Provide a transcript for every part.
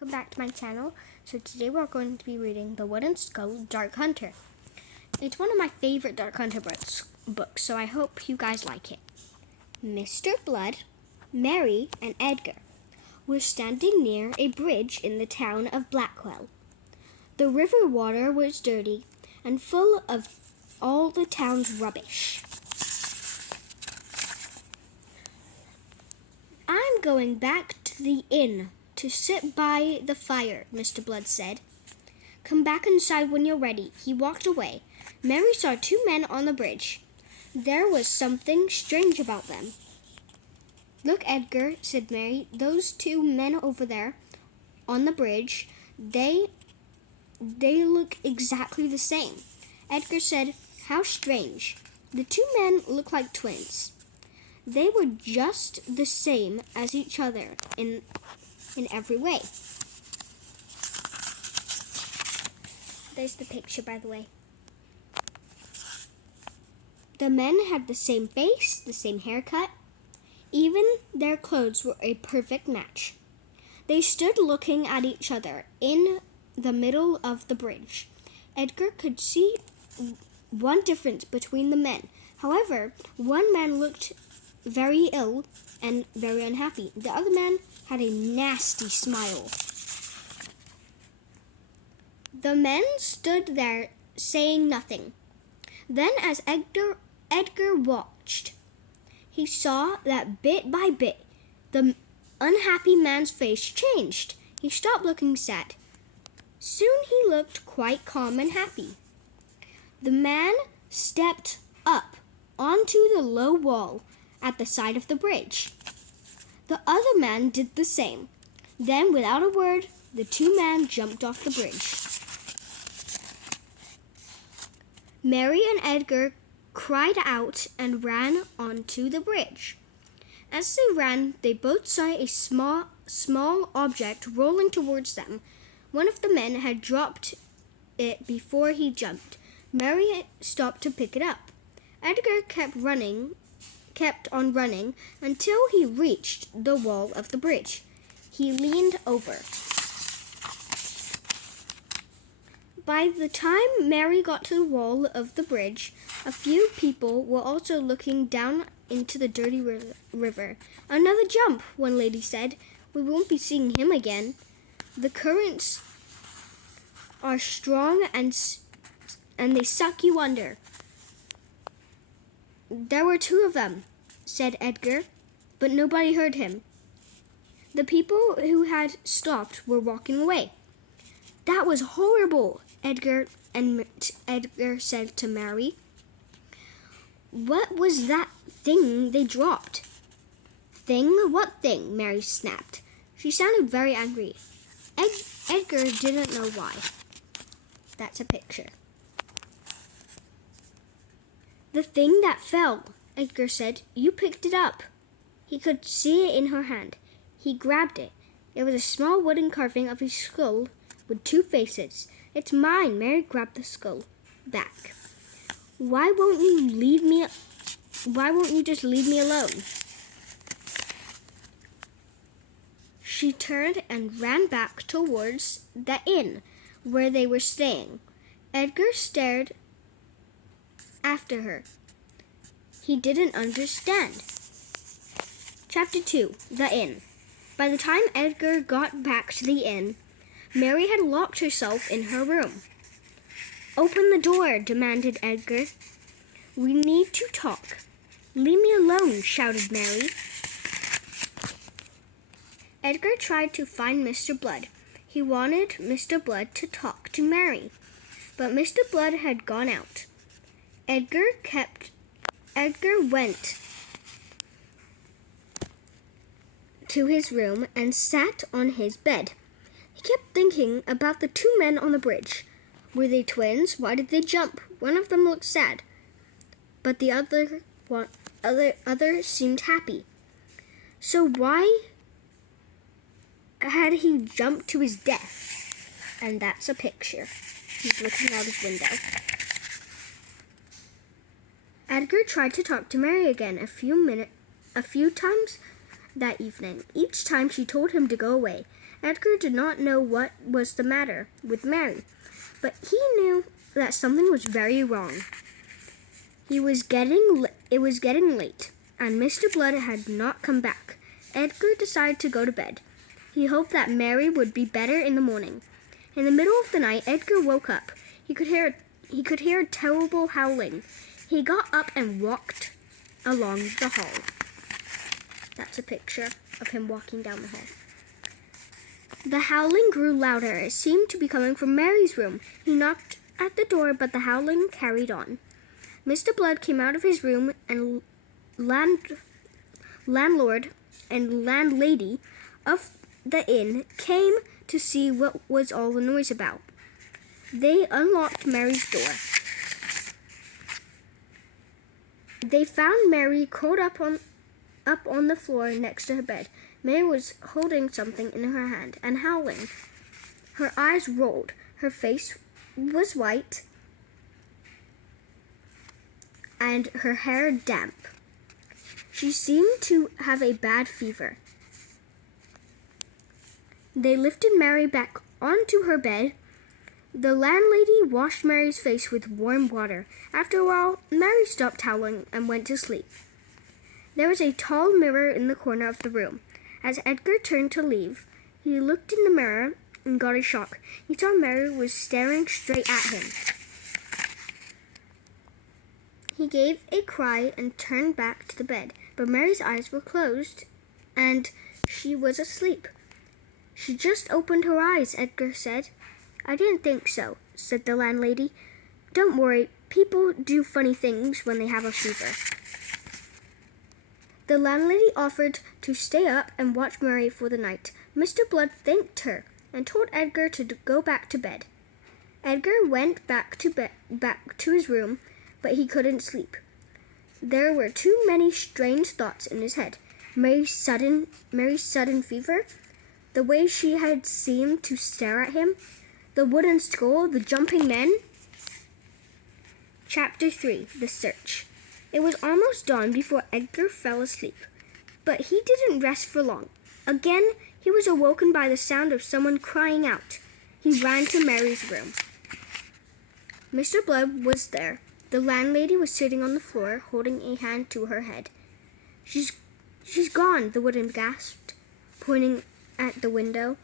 Welcome back to my channel. So today we're going to be reading The Wooden Skull Dark Hunter. It's one of my favorite Dark Hunter books, so I hope you guys like it. Mr. Blood, Mary, and Edgar were standing near a bridge in the town of Blackwell. The river water was dirty and full of all the town's rubbish. "I'm going back to the inn to sit by the fire," Mr. Blood said. "Come back inside when you're ready." He walked away. Mary saw two men on the bridge. There was something strange about them. "Look, Edgar," said Mary, "those two men over there on the bridge, they look exactly the same." Edgar said, "How strange. The two men look like twins. They were just the same as each other in every way." There's the picture, by the way. The men had the same face, the same haircut. Even their clothes were a perfect match. They stood looking at each other in the middle of the bridge. Edgar could see one difference between the men. However, one man looked very ill and very unhappy. The other man had a nasty smile. The men stood there saying nothing. Then, as Edgar watched, he saw that bit by bit the unhappy man's face changed. He stopped looking sad. Soon he looked quite calm and happy. The man stepped up onto the low wall at the side of the bridge. The other man did the same. Then, without a word, the two men jumped off the bridge. Mary and Edgar cried out and ran onto the bridge. As they ran, they both saw a small object rolling towards them. One of the men had dropped it before he jumped. Mary stopped to pick it up. Edgar kept on running until he reached the wall of the bridge. He leaned over. By the time Mary got to the wall of the bridge, a few people were also looking down into the dirty river. "Another jump," one lady said. "We won't be seeing him again. The currents are strong and they suck you under." "There were two of them," said Edgar, but nobody heard him. The people who had stopped were walking away. "That was horrible," Edgar said to Mary. "What was that thing they dropped?" "Thing? What thing?" Mary snapped. She sounded very angry. Edgar didn't know why. That's a picture. "The thing that fell," Edgar said. "You picked it up." He could see it in her hand. He grabbed it. It was a small wooden carving of a skull with two faces. "It's mine." Mary grabbed the skull back. Why won't you just leave me alone?" She turned and ran back towards the inn where they were staying. Edgar stared after her. He didn't understand. Chapter 2, The Inn. By the time Edgar got back to the inn, Mary had locked herself in her room. "Open the door," demanded Edgar. "We need to talk." "Leave me alone," shouted Mary. Edgar tried to find Mr. Blood. He wanted Mr. Blood to talk to Mary, but Mr. Blood had gone out. Edgar went to his room and sat on his bed. He kept thinking about the two men on the bridge. Were they twins? Why did they jump? One of them looked sad, but the other seemed happy. So why had he jumped to his death? And that's a picture. He's looking out his window. Edgar tried to talk to Mary again a few times that evening. Each time she told him to go away. Edgar did not know what was the matter with Mary, but he knew that something was very wrong. It was getting late, and Mr. Blood had not come back. Edgar decided to go to bed. He hoped that Mary would be better in the morning. In the middle of the night, Edgar woke up. He could hear a terrible howling. He got up and walked along the hall. That's a picture of him walking down the hall. The howling grew louder. It seemed to be coming from Mary's room. He knocked at the door, but the howling carried on. Mr. Blood came out of his room, and landlord and landlady of the inn came to see what was all the noise about. They unlocked Mary's door. They found Mary curled up on the floor next to her bed. Mary was holding something in her hand and howling. Her eyes rolled. Her face was white and her hair damp. She seemed to have a bad fever. They lifted Mary back onto her bed. The landlady washed Mary's face with warm water. After a while, Mary stopped howling and went to sleep. There was a tall mirror in the corner of the room. As Edgar turned to leave, he looked in the mirror and got a shock. He saw Mary was staring straight at him. He gave a cry and turned back to the bed, but Mary's eyes were closed and she was asleep. She just opened her eyes, Edgar said. I didn't think so, said the landlady. Don't worry, people do funny things when they have a fever. The landlady offered to stay up and watch Mary for the night. Mr. Blood thanked her and told Edgar to go back to bed. Edgar went back to his room, but he couldn't sleep. There were too many strange thoughts in his head. Mary's sudden fever, the way she had seemed to stare at him, the wooden skull, the jumping men. Chapter 3, The Search. It was almost dawn before Edgar fell asleep, but he didn't rest for long. Again, he was awoken by the sound of someone crying out. He ran to Mary's room. Mr. Blood was there. The landlady was sitting on the floor, holding a hand to her head. She's gone, the woman gasped, pointing at the window.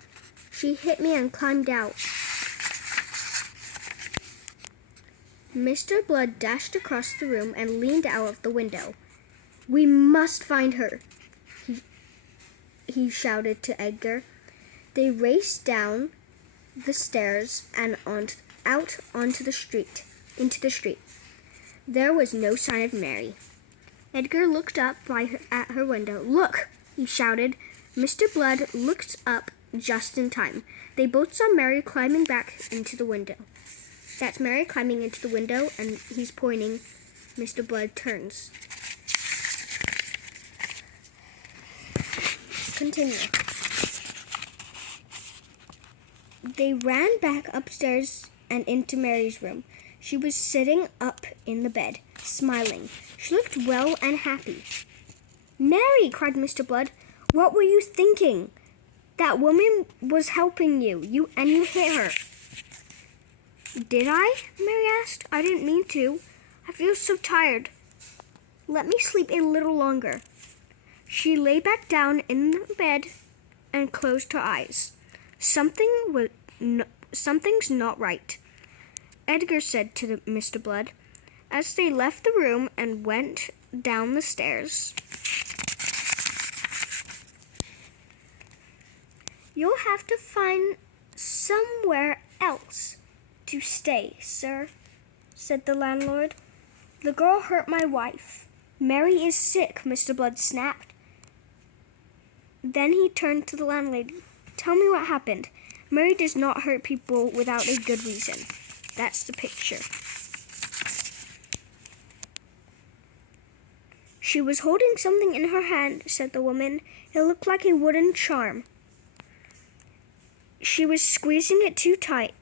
She hit me and climbed out. Mr. Blood dashed across the room and leaned out of the window. We must find her, he shouted to Edgar. They raced down the stairs and out onto the street, into the street. There was no sign of Mary. Edgar looked up at her window. Look, he shouted. Mr. Blood looked up just in time. They both saw Mary climbing back into the window. That's Mary climbing into the window, and he's pointing. Mr. Blood turns. Continue. They ran back upstairs and into Mary's room. She was sitting up in the bed, smiling. She looked well and happy. Mary, cried Mr. Blood, what were you thinking? That woman was helping you, and you hit her. Did I? Mary asked. I didn't mean to. I feel so tired. Let me sleep a little longer. She lay back down in the bed and closed her eyes. Something's not right, Edgar said to Mr. Blood, as they left the room and went down the stairs. You'll have to find somewhere else to stay, sir, said the landlord. The girl hurt my wife. Mary is sick, Mr. Blood snapped. Then he turned to the landlady. Tell me what happened. Mary does not hurt people without a good reason. That's the picture. She was holding something in her hand, said the woman. It looked like a wooden charm. She was squeezing it too tight.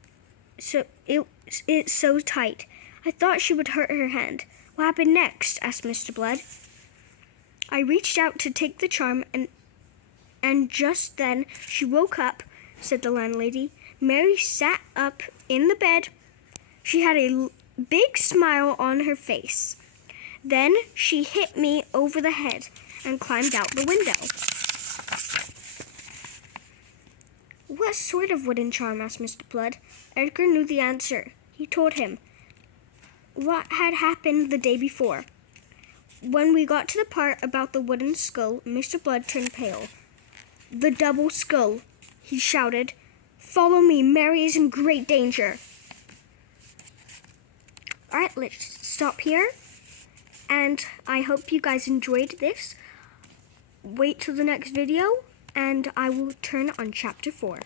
It's so tight. I thought she would hurt her hand. What happened next? Asked Mr. Blood. I reached out to take the charm, and just then she woke up. said the landlady. Mary sat up in the bed. She had a big smile on her face. Then she hit me over the head and climbed out the window. What sort of wooden charm? asked Mr. Blood. Edgar knew the answer. He told him what had happened the day before. When we got to the part about the wooden skull, Mr. Blood turned pale. The double skull, he shouted. Follow me, Mary is in great danger. Alright, let's stop here. And I hope you guys enjoyed this. Wait till the next video, and I will turn on chapter 4.